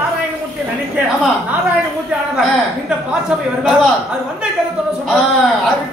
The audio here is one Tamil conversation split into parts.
நாராயணமூர்த்தி நினைக்க நாராயணமூர்த்தி ஆனவர் இந்த பாசவை வருவார். அது வந்த கருத்தோட சொன்னார்.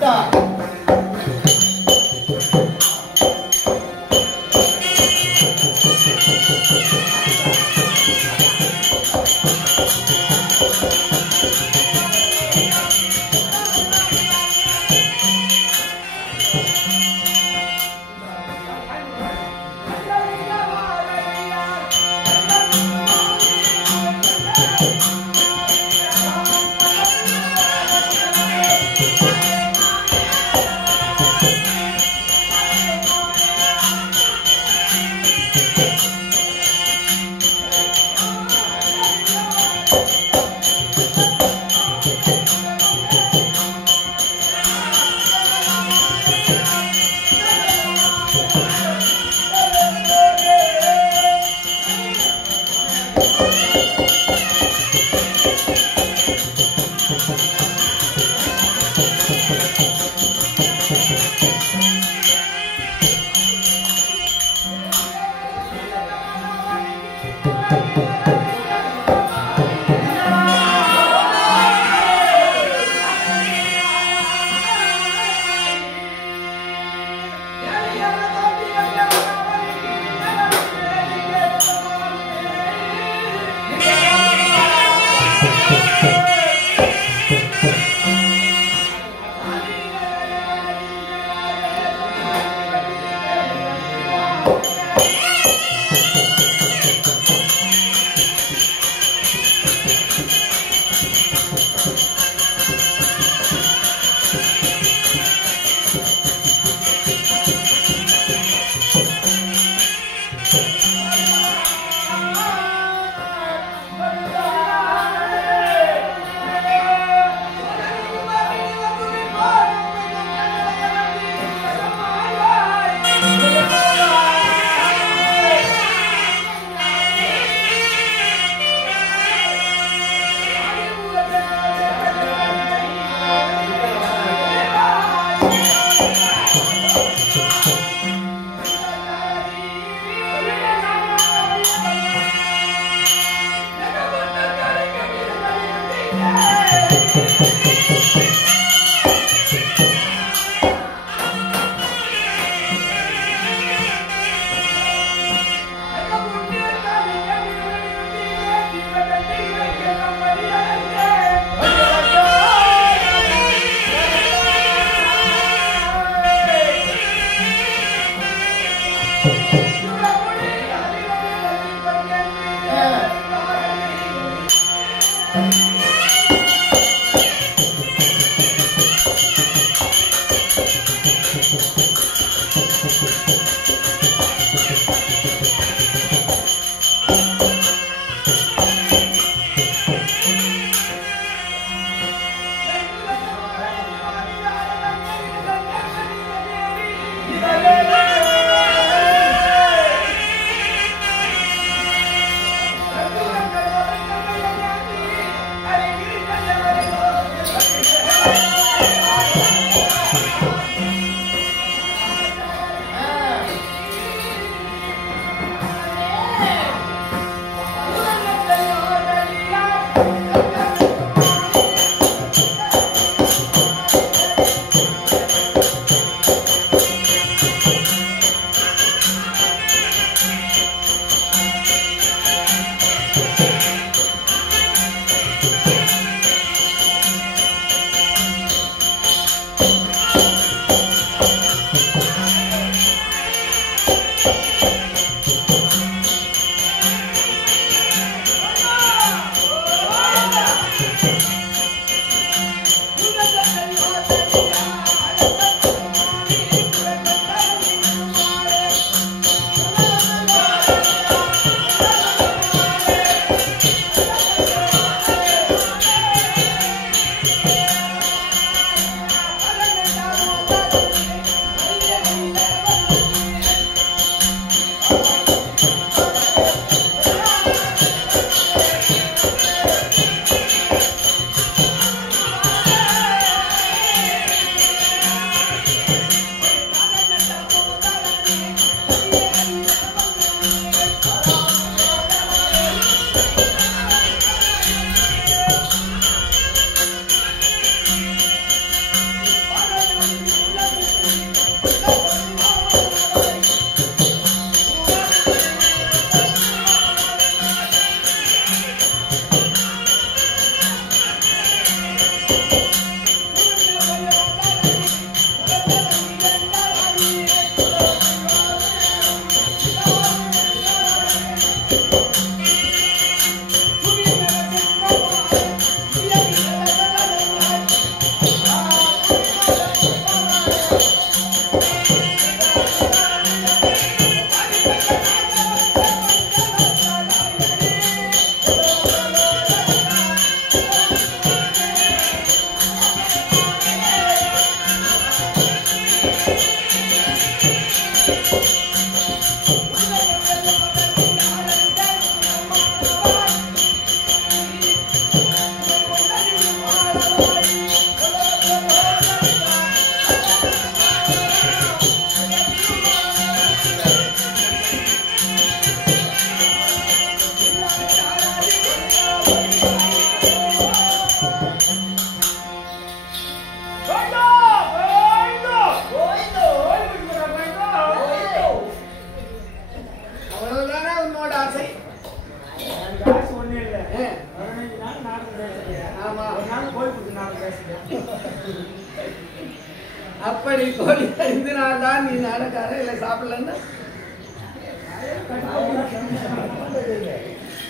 அப்படி கோழி 5 நாள் தான் நீ நாடகார இல்ல சாப்பிடலன்னா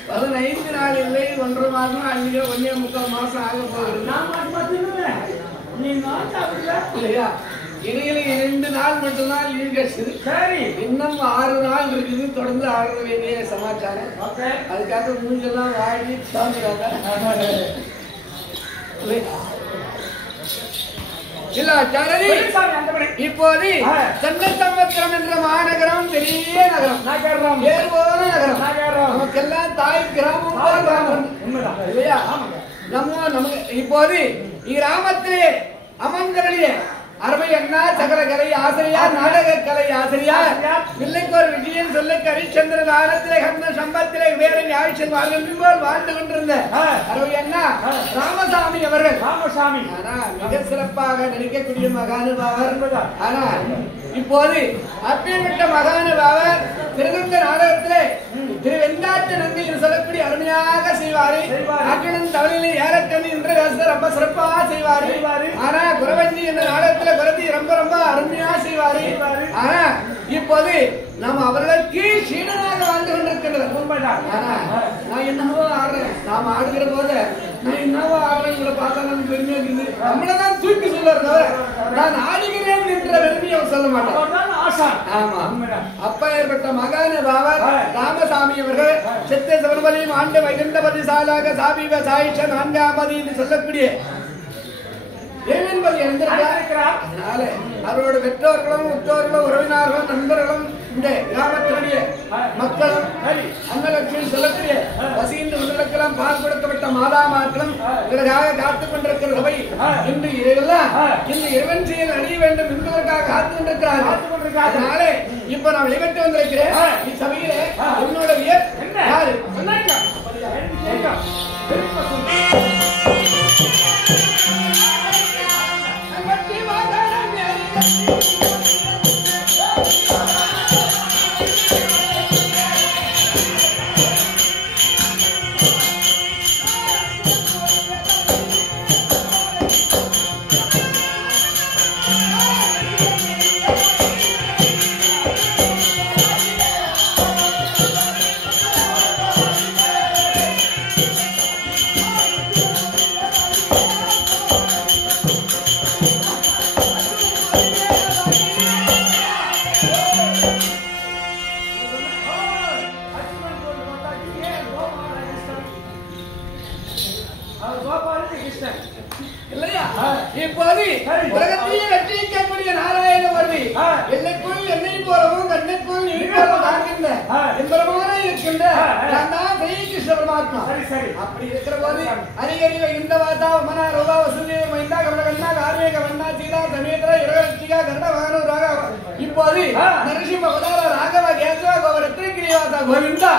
15 நாள் இல்லை 1.5 மாசம் அங்கே 1.25 மாசம் ஆக போகுது. இல்லையா இடையில 2 நாள் மட்டும்தான் லீவ் கிடைச்சது. சரி இன்னும் 6 நாள் இருக்குது தொடர்ந்து ஆட வேண்டிய சமாச்சாரம். அதுக்காக மூஞ்செல்லாம் வாடி சாப்பிடாத இப்போது சென்னை சம்பத்திரம் என்ற மாநகரம் பெரிய நகரம் ஏறுவோன நகரம் நமக்கெல்லாம் தாய் கிராமம் இல்லையா நமக்கு இப்போது கிராமத்திலே அமர்ந்தவர்களே அருமை அண்ணா சகல கலை ஆசிரியார் நாடக கலை ஆசிரியார் பிள்ளைக்கோர் விஜயன் சொல்ல கரிச்சந்திர தானத்திலே கந்த சம்பத்திலே வேற ஆயுஷன் போல் வாழ்ந்து கொண்டிருந்த அருமை அண்ணா ராமசாமி அவர்கள் ராமசாமி ஆனா மிக சிறப்பாக நடிக்கக்கூடிய மகானுபாவர். ஆனா இப்போது அப்பேற்பட்ட மகானுபாவர் திருநங்க நாடகத்திலே திரு வெண்டாட்டு நந்தி என்று சொல்லக்கூடிய அருமையாக செய்வாரு. ஆக்கினம் தமிழிலே ஏறக்கணி என்ற ரொம்ப சிறப்பாக செய்வாரு. ஆனா குரவஞ்சி என்ற நாடகத்தில் குரதி ரொம்ப ரொம்ப அருமையா செய்வாரு. ஆனா இப்போது நம்ம அவர்களுக்கு சீடனாக வாழ்ந்து கொண்டிருக்கின்றது உண்மைதான். ஆனா நான் என்னவோ ஆடுறேன், நாம ஆடுகிற போது நான் என்னவோ ஆடுறேன் உங்களை பார்த்தா நமக்கு பெருமையா இருக்குது. நம்மளதான் தூக்கி சொல்லுறது நான் ஆடுகிறேன் என்ற பெருமையை அவர் சொல்ல மாட்டேன். ஆமா அப்ப ஏற்பட்ட மகான பாவர் ராமசாமி அவர்கள் சித்த சபர்மலையும் ஆண்டு வைகுண்டபதி சாலாக சாபிவ சாயிஷ 4ஆம் என்று சொல்லக்கூடிய அதனால அவரோட பெற்றோர்களும் உற்றோர்களும் உறவினர்களும் நண்பர்களும் இந்த கிராமத்தினுடைய மக்களும் அன்னலட்சுமி சொல்லக்கூடிய வசீந்து உடலுக்கெல்லாம் பால் கொடுக்கப்பட்ட மாதாமார்களும் இதற்காக காத்துக் கொண்டிருக்கிற சபை இன்று இந்த இறைவன் செயல் அணிய வேண்டும் என்பதற்காக காத்துக் கொண்டிருக்கிறார்கள். அதனால இப்ப நான் வெளிப்பட்டு வந்திருக்கிறேன். இச்சபையிலே என்னோட யாரு இப்போது உலகத்தையே ரட்சிக்கக்கூடிய நாராயண வருவி எல்லைக்குள் என்னை போலவும் கண்ணைக்குள் நீ போலவும் காண்கின்ற எம்பெருமான இருக்கின்ற நான் தான் ஸ்ரீ கிருஷ்ண பரமாத்மா. அப்படி இருக்கிற போது அறிகறிவ இந்த வாதா மனா ரோபா வசூலிய மைந்தா கமலகண்ணா கார்மேக வண்ணா சீதா சமேந்திர இரகலட்சிகா கர்ண வாகன ராகவ இப்போது நரசிம்ம அவதார ராகவ கேசவ கோவரத்திரிகிரிவாசா கோவிந்தா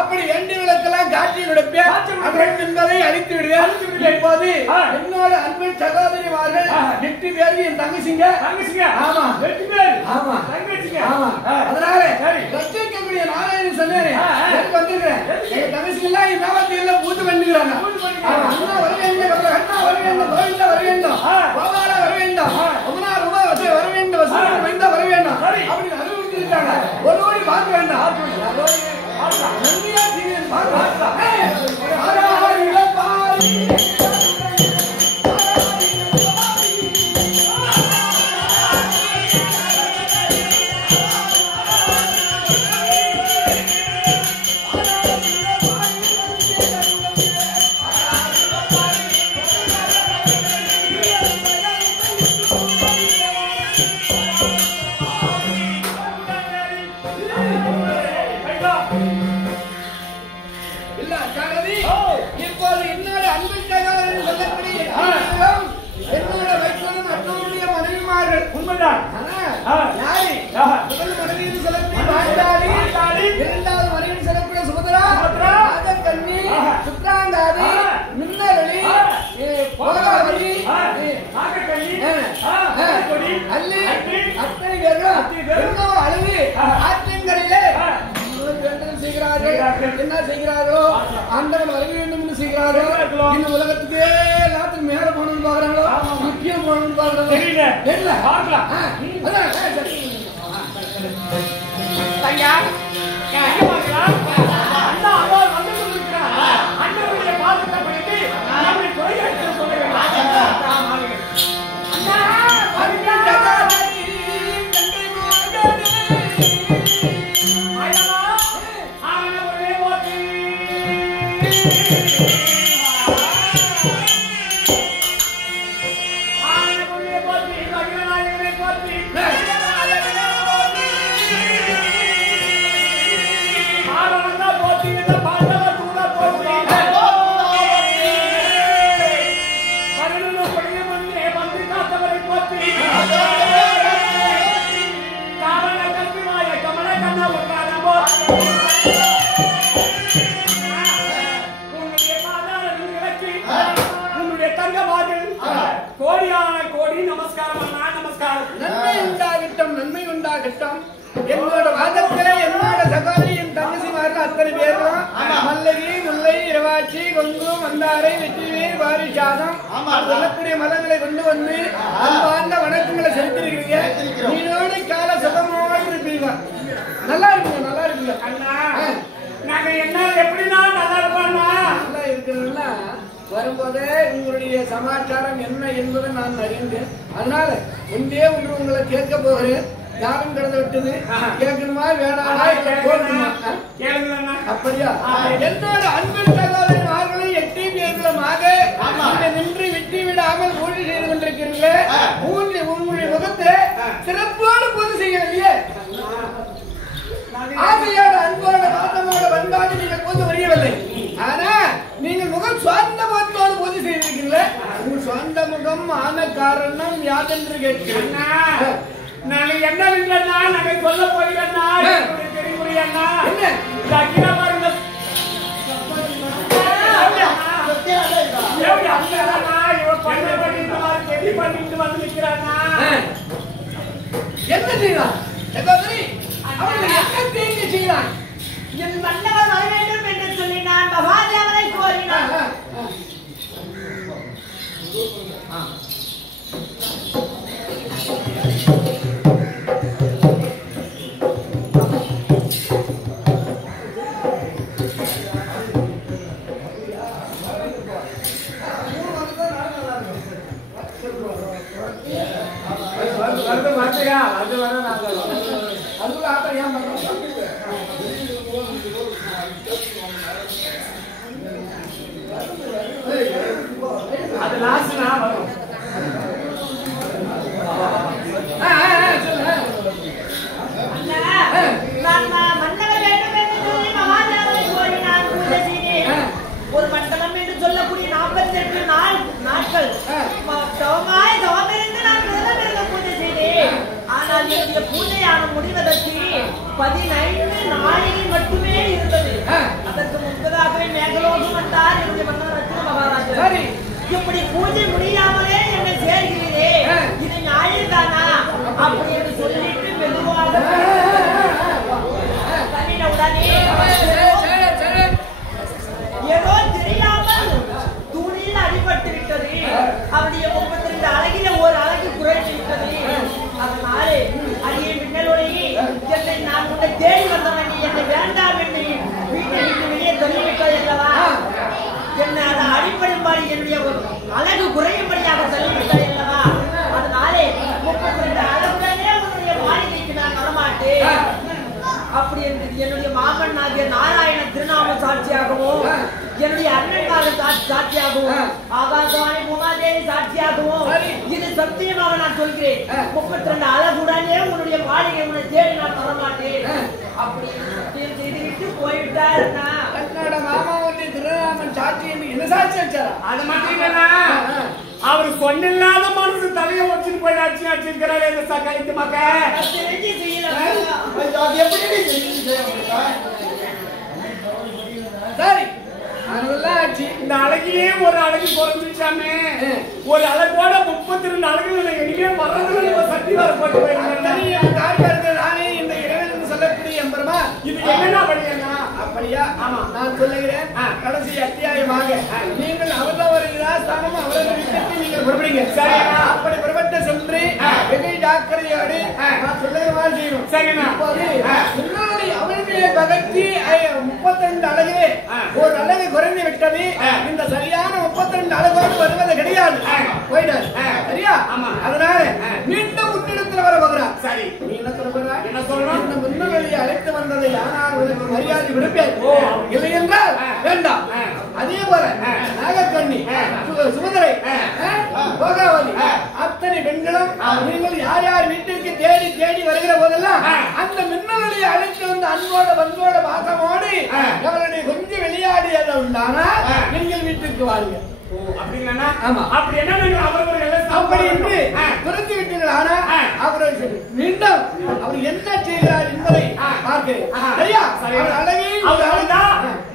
அப்படி வேண்டியவர்களுக்கெல்லாம் காட்சியில் எடுப்பேன் என்பதை அழித்து விடுவேன். இப்போது என்னோட அன்பு சகோதரிமார்கள் 8 பேருக்கு என் தங்கச்சிங்க. ஆமா 8 பேர். ஆமா ஆமா அதனால ரட்சிக்கக்கூடிய நாராயணன் சொன்னேன் வந்துடுறேன். என் தங்கச்சி எல்லாம் என் நாமத்தையெல்லாம் பூத்து பண்ணிக்கிறாங்க. அண்ணா வர வேண்டும், அண்ணா வர வேண்டும், கோவிந்தா வர வேண்டும், கோபாலா வர வேண்டும், அம்மனா ரூபா வர வேண்டும், வசூல் மைந்தா வர வேண்டும் அப்படின்னு அறிவுறுத்திருக்காங்க. ஒரு ஓடி பார்க்க வேண்டாம். செய்கிறார்கள் என்ன செய்கிறாரோ ஆண்டவன் வர வேண்டும் என்று செய்கிறாரோ இந்த உலகத்துக்கே எல்லாத்துக்கும் மேல போகணும்னு பாக்குறாங்களோ முக்கியம் போகணும்னு பாக்குறாங்களோ தெரியல பார்க்கலாம் ஐயா ஐயா பார்க்கலாம் அந்த அவர் வந்து கொண்டிருக்கிறார் அண்ணனுடைய பாதத்தை பிடித்து நம்மை தொலைத்து சொல்ல வேண்டும் அண்ணா அண்ணா நன்மை உண்டாகட்டும் என்னோட வாதத்திலே என்னோட சகோதரி என் தங்கசிமார்கள் அத்தனை பேரும் மல்லகி முல்லை இரவாச்சி கொங்கு மந்தாரை வெற்றிவேல் வாரிசாதம் சொல்லக்கூடிய மலங்களை கொண்டு வந்து அன்பார்ந்த வணக்கங்களை செலுத்திருக்கிறீங்க நீனோட கால சுகமோடு இருப்பீங்க நல்லா இருக்குங்க நல்லா இருக்குங்க அண்ணா நாங்க என்ன எப்படின்னா நல்லா இருப்போம்னா நல்லா இருக்கிறதுனா வரும்போதே உங்களுடைய சமாச்சாரம் என்ன என்பதை நான் அறிந்தேன் அதனால ஒன்றே ஒன்று உங்களை கேட்க போகிறேன் யாரும் கடந்து விட்டது கேட்கணுமா வேணாமா கேளுங்க அப்படியா என்னோட அன்பு சகோதரர்களை 8 பேர்களுமாக நின்று வெற்றி விடாமல் ஊழல் செய்து கொண்டிருக்கிறீர்களே உங்களுடைய முகத்தை சிறப்போடு பொது செய்யலையே ஆசையோட அன்போட பாசமோட வந்தாடு நீங்கள் போது வரையவில்லை ஆனா நீங்கள் முகம் சொந்த முகத்தோடு பொது செய்திருக்கீங்களே உங்கள் சொந்த முகம் ஆன காரணம் யாதென்று கேட்கிறேன் நாங்க என்ன இல்லைன்னா நாங்க சொல்ல போகிறேன்னா தெரியுமா என்ன பாருங்க பண்ணிட்டு வந்து நிற்கிறானா என்ன செய்யலாம் என்ன தீங்கு செய்யலாம் என் மன்னவர் வர வேண்டும் என்று சொல்லி நான் மகாதேவனை கோரினான் அது லாஸ்ட் நான் வரும் ஒரு மண்டலம் என்று சொல்லக்கூடிய 48 நாட்கள் தவமிருந்து நான் விரதமிருந்து பூஜை செய்தேன். ஆனால் என்னுடைய பூஜையான முடிவதற்கு 15 நாளிகை மட்டுமே இருந்தது. அதற்கு முன்பதாகவே மேகலோகம் வந்தார் என்னுடைய மன்னராஜ மகாராஜா. இப்படி பூஜை முடியாமலே என்னை சேர்கிறீரே, இது நியாயம்தானா அப்படி என்று சொல்லிட்டு மெதுவாக தண்ணின உடனே ஏதோ தெரியாமல் தூணில் அடிபட்டு விட்டது. அவருடைய 32 அழகில ஒரு அழகு குறைந்து விட்டது. அதனாலே அடியே மின்னலோடையே என்னை நான் உன்னை தேடி வந்தவன் என்னை வேண்டாம் என்று வீட்டை விட்டு வெளியே தள்ளிவிட்டது அல்லவா? என்னை அதை அடிப்படைப்பாடி என்னுடைய அழகு குறையும்படியாக தள்ளிவிட்டது அல்லவா? அதனாலே 32 அழகுடனே உன்னுடைய மாளிகைக்கு நான் வரமாட்டேன் அப்படி என்று என்னுடைய மாமன் ஆகிய நாராயண திருநாம சாட்சியாகவும் என்னுடைய அண்ணன்கார சாட்சியாகவும் ஆகாசவாணி உமாதேவி சாட்சியாகவும் இது சத்தியமாக நான் சொல்கிறேன். 32 அழகுடனே உன்னுடைய மாளிகை உன்னை தேடி நான் வரமாட்டேன் அப்படி சத்தியம் செய்துவிட்டு போய்விட்டார். என்னோட மாமா உன்னுடைய திருநாமன் சாட்சி என்ன சாட்சி வச்சாரா? அது மட்டும் இல்லைன்னா அவர் சொன்னில்லாத மனசு தலையை வச்சுட்டு போய் ஆட்சி ஆட்சிக்கிறாரு இந்த சகாயத்து மக்க சரி. இந்த அழகிலே ஒரு அழகு குறைஞ்சிச்சாமே, ஒரு அழகோட 32 அழகுகளை இனிமே மறந்து சக்தி வர போட்டு நானே இந்த இறைவன் சொல்லக்கூடிய எம்பெருமா இது என்னன்னா பண்ணியா அப்படியா? நான் சொல்லுகிறேன். கடைசி அத்தியாயமாக நீங்கள் அவரவரின் ஸ்தானம் அவரவர் வீட்டுக்கு நீங்கள் புறப்படுங்க. அப்படி புறப்பட்டு சென்று வெகு ஜாக்கிரதையோடு நான் சொல்லுகிற மாதிரி செய்யணும். இப்போது முன்னாடி அவர்களுடைய பகத்தி 32 அழகிலே ஒரு அழகு குறைந்து விட்டது. இந்த சரியான 32 அழகோடு வருவது கிடையாது. போயிட்டாரு. சரியா? அதனால மீண்டும் முன்னிடத்தில் வர போகிறார். சரி, நீ என்ன சொல்ற? என்ன சொல்லணும்? இந்த முன்னவழியை அழைத்து வந்ததை ஆனால் உனக்கு மரியாதை விடுப்பேன். இல்லை என்றால் வேண்டாம். அதே போல நாகக்கண்ணி, சுமதரை, போகாவதி அத்தனை பெண்களும் நீங்கள் யார் யார் வீட்டிற்கு தேடி தேடி வருகிற போதெல்லாம் அந்த மின்னவழியை அழைத்து வந்து அன்போட பண்போட பாசமோடு அவருடைய கொஞ்சம் விளையாடியதை உண்டானா நீங்கள் வீட்டிற்கு வாருங்க. அப்படி துரத்தி விட்டீர்கள். ஆனா அவரை மீண்டும் அவர் என்ன செய்கிறார் என்பதை பார்க்கிறேன். சரியா?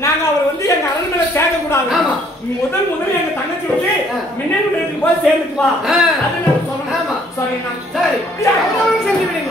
நாங்க அவர் வந்து எங்க அரண்மனை சேர்க்க கூடாது. முதல் எங்க தங்கச்சி வந்து மின்னல் போய் சேர்ந்துக்குவா. சரி, செஞ்சு விடுங்க.